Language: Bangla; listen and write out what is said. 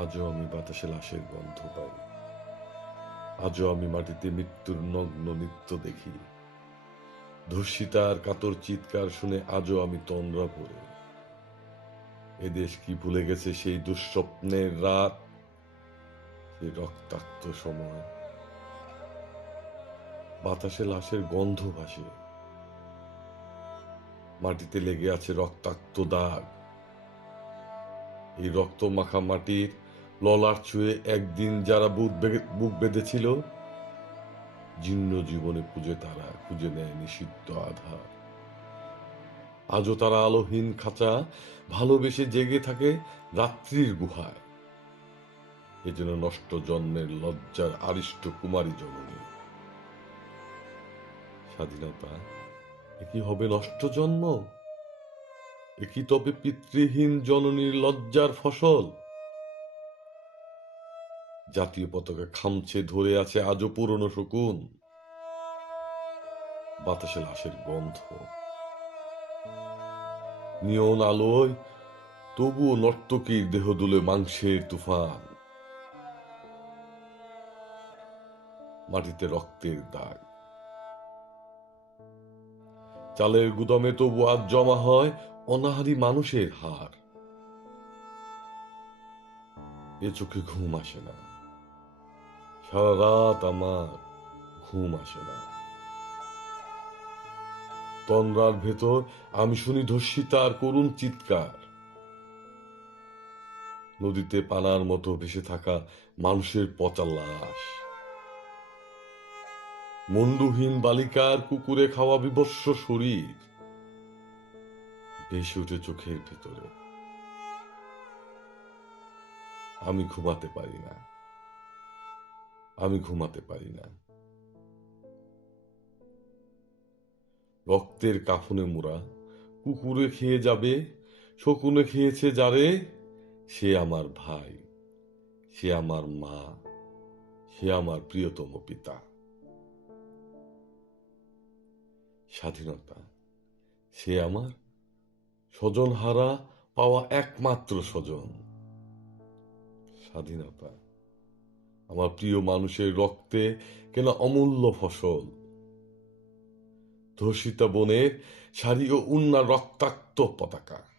আজও আমি বাতাসে লাশের গন্ধ পাই। আজও আমি মাটিতে মৃত্যুর নগ্ন নৃত্য দেখি। ধর্ষিতার কাতর চিৎকার শুনে আজও আমি তন্দ্রা পড়ে। এদেশ কি ভুলে গেছে সেই দুঃস্বপ্নের রাত? সেই রক্তাক্ত সময়। বাতাসে লাশের গন্ধ ভাসে। মাটিতে লেগে আছে রক্তাক্ত দাগ। এই রক্ত মাখা মাটির ললার ছুঁয়ে একদিন যারা বুক বুক বেঁধেছিল, জীর্ণ জীবনে পুজো তারা খুঁজে নেয় নিষিদ্ধ আধার। আজও তারা আলোহীন খাঁচা, ভালোবেসে জেগে থাকে রাত্রির গুহায়। এজন্য নষ্ট জন্মের লজ্জার আরিষ্ট কুমারী জননী। স্বাধীনতা, এ কি হবে নষ্ট জন্ম? এ কি তবে পিতৃহীন জননীর লজ্জার ফসল? জাতীয় পতাকা খামছে ধরে আছে আজও পুরনো শকুন। বাতাসে লাশের গন্ধ। নিয়ন আলোয় তবুও নর্তকীর দেহ দুলে মাংসের তুফান। মাটিতে রক্তের দাগ। চালের গুদামে তবু আজ জমা হয় অনাহারি মানুষের হার। এ চোখে ঘুম আসে না। সারা রাত আমার ঘুম আসে না। তন্দ্রার ভেতর আমি শুনি ধর্ষিতার করুণ চিৎকার। নদীতে পানার মতো ভেসে থাকা মানুষের পচা লাশ। মুন্ডুহীন বালিকার কুকুরে খাওয়া বিবস্ব শরীর। ভেসে উঠে চোখের ভিতরে। আমি ঘুমাতে পারি না। আমি ঘুমাতে পারি না রক্তের কাফনে মোড়া কুকুরে খেয়ে যাবে শকুনে খেয়েছে যারে সে আমার ভাই সে আমার মা সে আমার প্রিয়তম পিতা স্বাধীনতা সে আমার স্বজন হারা পাওয়া একমাত্র স্বজন স্বাধীনতা আমার প্রিয় মানুষের রক্তে কেন অমূল্য ফসল? ধর্ষিতা বনের শাড়ি ও উন্না রক্তাক্ত পতাকা।